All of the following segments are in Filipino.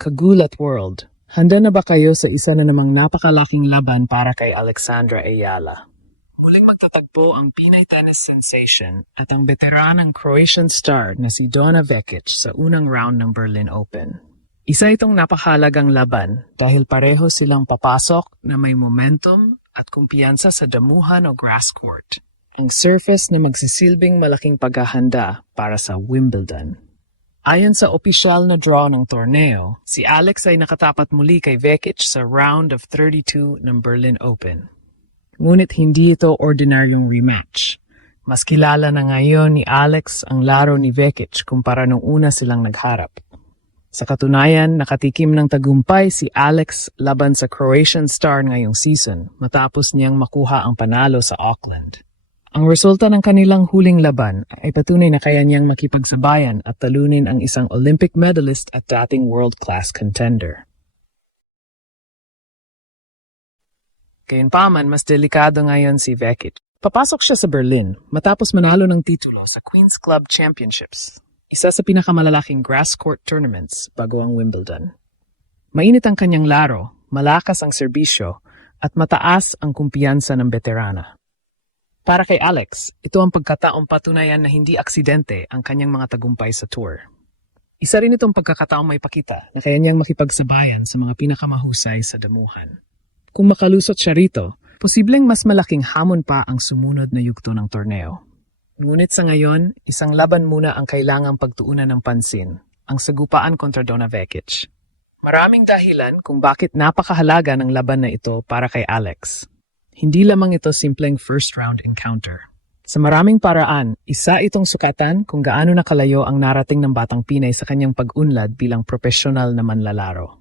Kagulat World, handa na ba kayo sa isa na namang napakalaking laban para kay Alexandra Ayala? Muling magtatagpo ang Pinay tennis sensation at ang veteranang Croatian star na si Donna Vekic sa unang round ng Berlin Open. Isa itong napakahalagang laban dahil pareho silang papasok na may momentum at kumpiyansa sa damuhan o grass court, ang surface na magsisilbing malaking paghahanda para sa Wimbledon. Ayon sa opisyal na draw ng torneo, si Alex ay nakatapat muli kay Vekic sa round of 32 ng Berlin Open. Ngunit hindi ito ordinaryong rematch. Mas kilala na ngayon ni Alex ang laro ni Vekic kumpara nung una silang nagharap. Sa katunayan, nakatikim ng tagumpay si Alex laban sa Croatian star ngayong season matapos niyang makuha ang panalo sa Auckland. Ang resulta ng kanilang huling laban ay patunay na kaya niyang makipagsabayan at talunin ang isang Olympic medalist at dating world-class contender. Gayunpaman, mas delikado ngayon si Vekic. Papasok siya sa Berlin matapos manalo ng titulo sa Queen's Club Championships, isa sa pinakamalalaking grass court tournaments bago ang Wimbledon. Mainit ang kanyang laro, malakas ang serbisyo, at mataas ang kumpiyansa ng veterana. Para kay Alex, ito ang pagkataong patunayan na hindi aksidente ang kanyang mga tagumpay sa tour. Isa rin itong pagkakataong may pakita na kaya niyang makipagsabayan sa mga pinakamahusay sa damuhan. Kung makalusot siya rito, posibleng mas malaking hamon pa ang sumunod na yugto ng torneo. Ngunit sa ngayon, isang laban muna ang kailangang pagtuunan ng pansin, ang sagupaan kontra Donna Vekic. Maraming dahilan kung bakit napakahalaga ng laban na ito para kay Alex. Hindi lamang ito simpleng first-round encounter. Sa maraming paraan, isa itong sukatan kung gaano nakalayo ang narating ng Batang Pinay sa kanyang pag-unlad bilang profesional na manlalaro.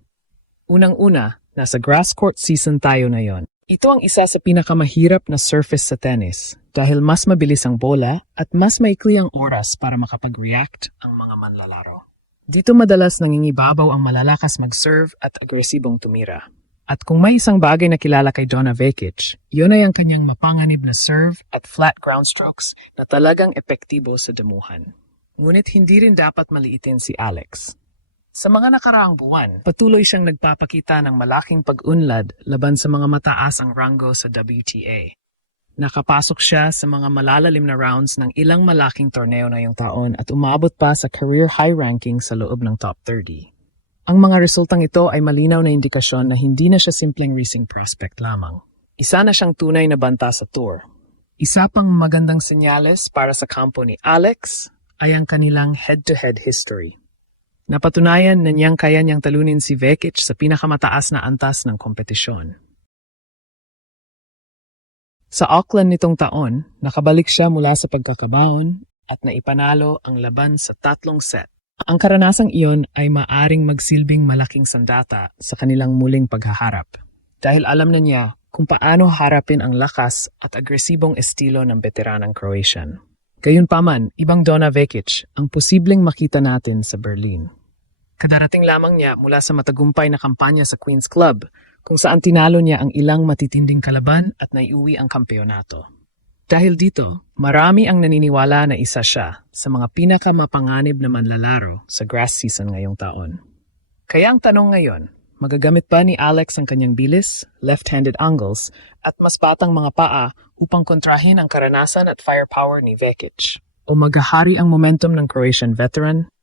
Unang-una, nasa grass court season tayo na yon. Ito ang isa sa pinakamahirap na surface sa tennis dahil mas mabilis ang bola at mas maikli ang oras para makapag-react ang mga manlalaro. Dito madalas nangingibabaw ang malalakas mag-serve at agresibong tumira. At kung may isang bagay na kilala kay Donna Vekic, yun ay ang kanyang mapanganib na serve at flat ground strokes na talagang epektibo sa damuhan. Ngunit hindi rin dapat maliitin si Alex. Sa mga nakaraang buwan, patuloy siyang nagpapakita ng malaking pag-unlad laban sa mga mataas ang ranggo sa WTA. Nakapasok siya sa mga malalalim na rounds ng ilang malaking torneo na yung taon at umabot pa sa career high ranking sa loob ng top 30. Ang mga resultang ito ay malinaw na indikasyon na hindi na siya simpleng racing prospect lamang. Isa na siyang tunay na banta sa tour. Isa pang magandang senyales para sa kampo ni Alex ay ang kanilang head-to-head history. Napatunayan na niyang kaya niyang talunin si Vekic sa pinakamataas na antas ng kompetisyon. Sa Auckland nitong taon, nakabalik siya mula sa pagkakabaon at naipanalo ang laban sa 3 set. Ang karanasang iyon ay maaring magsilbing malaking sandata sa kanilang muling paghaharap dahil alam na niya kung paano harapin ang lakas at agresibong estilo ng veteranang Croatian. Gayunpaman, ibang Donna Vekic ang posibleng makita natin sa Berlin. Kadarating lamang niya mula sa matagumpay na kampanya sa Queen's Club kung saan tinalo niya ang ilang matitinding kalaban at naiuwi ang kampeonato. Dahil dito, marami ang naniniwala na isa siya sa mga pinakamapanganib na manlalaro sa grass season ngayong taon. Kaya ang tanong ngayon, magagamit ba ni Alex ang kanyang bilis, left-handed angles, at mas batang mga paa upang kontrahin ang karanasan at firepower ni Vekic? O maghahari ang momentum ng Croatian veteran?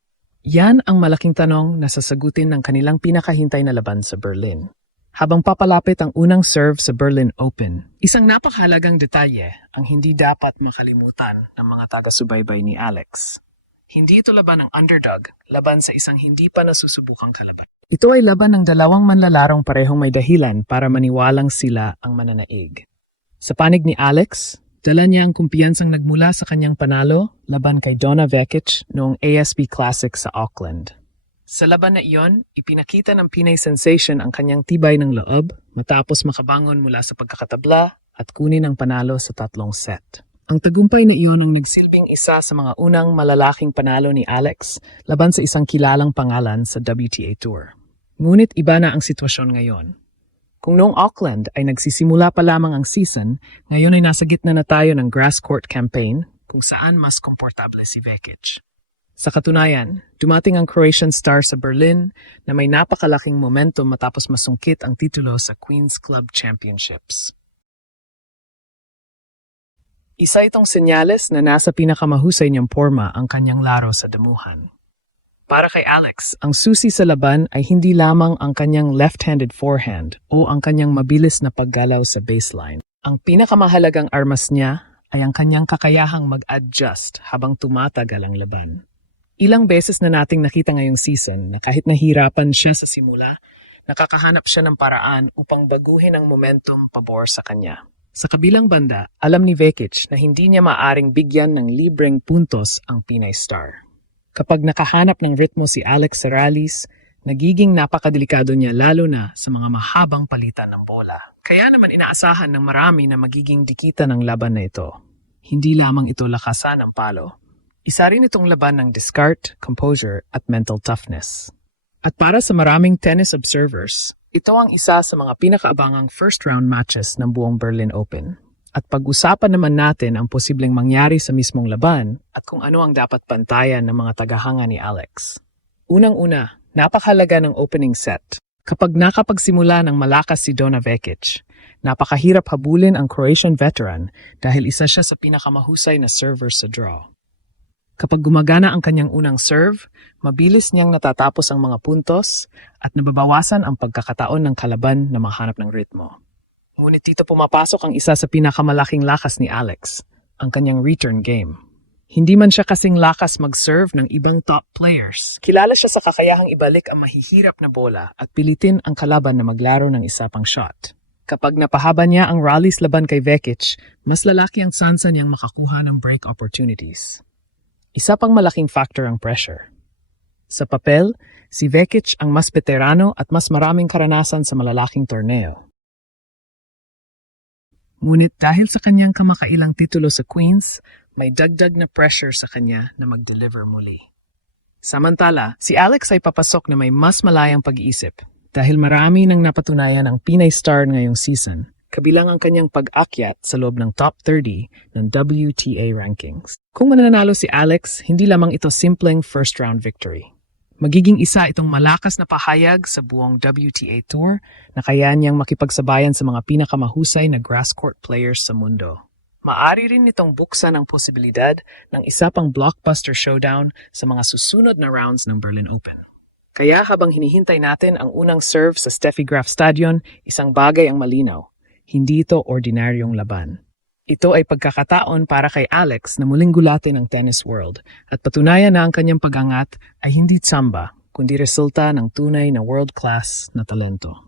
Yan ang malaking tanong na sasagutin ng kanilang pinakahintay na laban sa Berlin. Habang papalapit ang unang serve sa Berlin Open, isang napakahalagang detalye ang hindi dapat makalimutan ng mga taga-subaybay ni Alex. Hindi ito laban ng underdog, laban sa isang hindi pa nasusubukang kalaban. Ito ay laban ng dalawang manlalarong parehong may dahilan para maniwalang sila ang mananaig. Sa panig ni Alex, dala niya ang kumpiyansang nagmula sa kanyang panalo laban kay Donna Vekic noong ASB Classic sa Auckland. Sa laban na iyon, ipinakita ng Pinay sensation ang kanyang tibay ng loob matapos makabangon mula sa pagkakatabla at kunin ang panalo sa 3 set. Ang tagumpay na iyon ang nagsilbing isa sa mga unang malalaking panalo ni Alex laban sa isang kilalang pangalan sa WTA Tour. Ngunit iba na ang sitwasyon ngayon. Kung noong Auckland ay nagsisimula pa lamang ang season, ngayon ay nasa gitna na tayo ng grass court campaign kung saan mas komportable si Vekic. Sa katunayan, dumating ang Croatian star sa Berlin na may napakalaking momentum matapos masungkit ang titulo sa Queen's Club Championships. Isa itong senyales na nasa pinakamahusay niyang porma ang kanyang laro sa damuhan. Para kay Alex, ang susi sa laban ay hindi lamang ang kanyang left-handed forehand o ang kanyang mabilis na paggalaw sa baseline. Ang pinakamahalagang armas niya ay ang kanyang kakayahang mag-adjust habang tumatagal ang laban. Ilang beses na nating nakita ngayong season na kahit nahirapan siya sa simula, nakakahanap siya ng paraan upang baguhin ang momentum pabor sa kanya. Sa kabilang banda, alam ni Vekic na hindi niya maaring bigyan ng libreng puntos ang Pinay star. Kapag nakahanap ng ritmo si Alex sa rallies, nagiging napakadelikado niya lalo na sa mga mahabang palitan ng bola. Kaya naman inaasahan ng marami na magiging dikitan ng laban na ito. Hindi lamang ito lakasan ng palo. Isa rin itong laban ng discard, composure at mental toughness. At para sa maraming tennis observers, ito ang isa sa mga pinakaabangang first-round matches ng buong Berlin Open. At pag-usapan naman natin ang posibleng mangyari sa mismong laban at kung ano ang dapat bantayan ng mga tagahanga ni Alex. Unang-una, napakahalaga ng opening set. Kapag nakapagsimula ng malakas si Dona Vekic, napakahirap habulin ang Croatian veteran dahil isa siya sa pinakamahusay na server sa draw. Kapag gumagana ang kanyang unang serve, mabilis niyang natatapos ang mga puntos at nababawasan ang pagkakataon ng kalaban na mahanap ng ritmo. Ngunit dito pumapasok ang isa sa pinakamalaking lakas ni Alex, ang kanyang return game. Hindi man siya kasing lakas mag-serve ng ibang top players. Kilala siya sa kakayahang ibalik ang mahihirap na bola at pilitin ang kalaban na maglaro ng isa pang shot. Kapag napahaba niya ang rallies laban kay Vekic, mas lalaki ang sansa niyang makakuha ng break opportunities. Isa pang malaking factor ang pressure. Sa papel, si Vekic ang mas veterano at mas maraming karanasan sa malalaking torneo. Ngunit dahil sa kanyang kamakailang titulo sa Queens, may dagdag na pressure sa kanya na mag-deliver muli. Samantala, si Alex ay papasok na may mas malayang pag-iisip dahil marami nang napatunayan ang Pinay star ngayong season, kabilang ang kanyang pag-akyat sa loob ng top 30 ng WTA rankings. Kung mananalo si Alex, hindi lamang ito simpleng first-round victory. Magiging isa itong malakas na pahayag sa buong WTA Tour na kaya niyang makipagsabayan sa mga pinakamahusay na grass court players sa mundo. Maari rin nitong buksan ang posibilidad ng isa pang blockbuster showdown sa mga susunod na rounds ng Berlin Open. Kaya habang hinihintay natin ang unang serve sa Steffi Graf Stadion, isang bagay ang malinaw. Hindi ito ordinaryong laban. Ito ay pagkakataon para kay Alex na muling gulatin ang tennis world at patunayan na ang kanyang pag-angat ay hindi tsamba, kundi resulta ng tunay na world-class na talento.